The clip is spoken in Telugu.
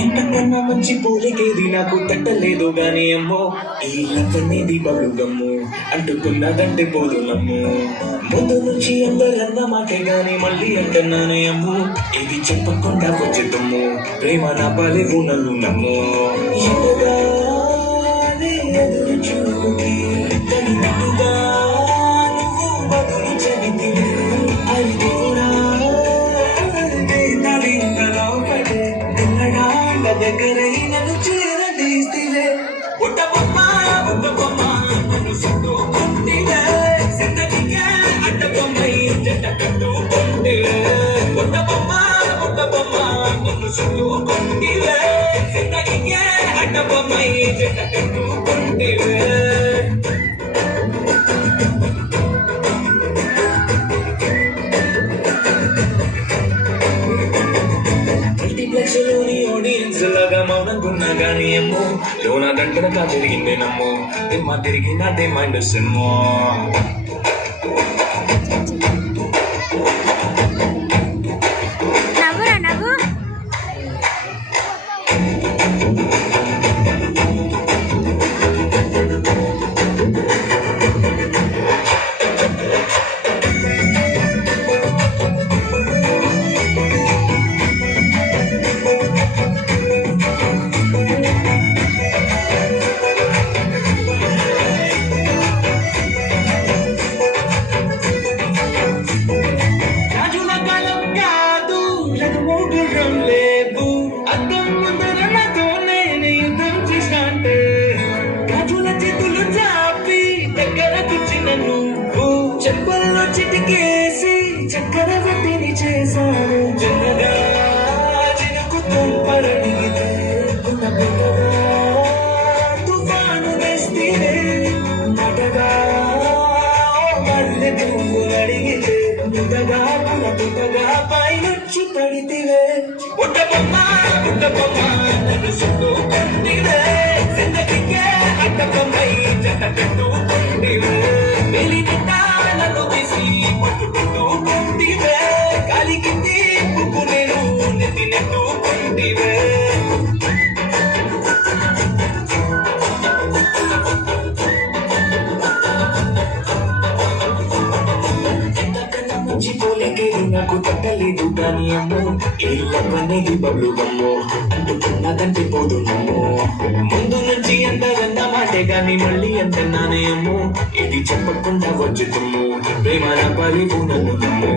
ఇంతకన్నా మంచి పోలికేది నాకు తట్టలేదు గాని అమ్మో ఈ లవ్ అనేది బలుగమ్ము అంటుకున్నదంటే పోదు నమ్ము ముందు నుంచి అందరన్న మాటే గాని మళ్ళీ అంటున్నానే అమ్ము ఇది చెప్పకుండా వచ్చేదమ్ము ప్రేమ నా పలేవు నన్ను నమ్ము ఎదురుగానే ఎదురు చూపుకి తగినట్టుగా నువ్వు బదులు చెబితివే అది కూడా దగ్గరై నన్ను చేరదీస్తే బుట్ట బొమ్మ నన్ను చుట్టుకుంటివే జిందగీకే అడ్డ బొమ్మై జంట కట్టుకుంటివే బుట్ట బొమ్మ నన్ను చుట్టుకుంటివే జిందగీకే అడ్డ బొమ్మై జంట కట్టుకుంటివే మల్టీప్లెక్స్లోని ఆడియన్స్ లాగా మౌనంగున్నా గానీ ఏమో లోన దండనగా జరిగిందేనమ్మో ఏమా తిరిగి నాదే మైండ్ సినిమా లేవు అద్దం ముందర నాతో నేను యుద్ధం చేశాంటే రాజుల చేతులు చాపి దగ్గర కూర్చిన నువ్వు చెప్పుల్లో చిటికేసి చక్రవర్తిని చేశాను చిన్నగా చినుకుతూ పరడిగితే తుఫాను వేస్తే నటగా మళ్ళీ పువ్వులు అడిగితే ముటగా పుటగా పైనుంచి పడితివే బుట్ట బొమ్మ నన్ను చుట్టుకుంటివే జిందగీకే అడ్డ బొమ్మై జంట కట్టుకుంటివే వెలి నిండా నన్ను తీసి పట్టుకుంటివే గాలికి పువ్వు నేను నెత్తి నెట్టుకుంటివే నాకు తగ్గలేదు కానీ అమ్మో ఈ లవ్ అనేది బలుగమ్మో అంటుకున్నదంటే పోదు నమ్మో ముందు నుంచి అందరన్న మాటే కానీ మళ్ళీ అంటున్నానే అమ్మో ఇది చెప్పకుండా వచ్చుతుమ్ము ప్రేమ నా పలివు నన్ను నమ్మో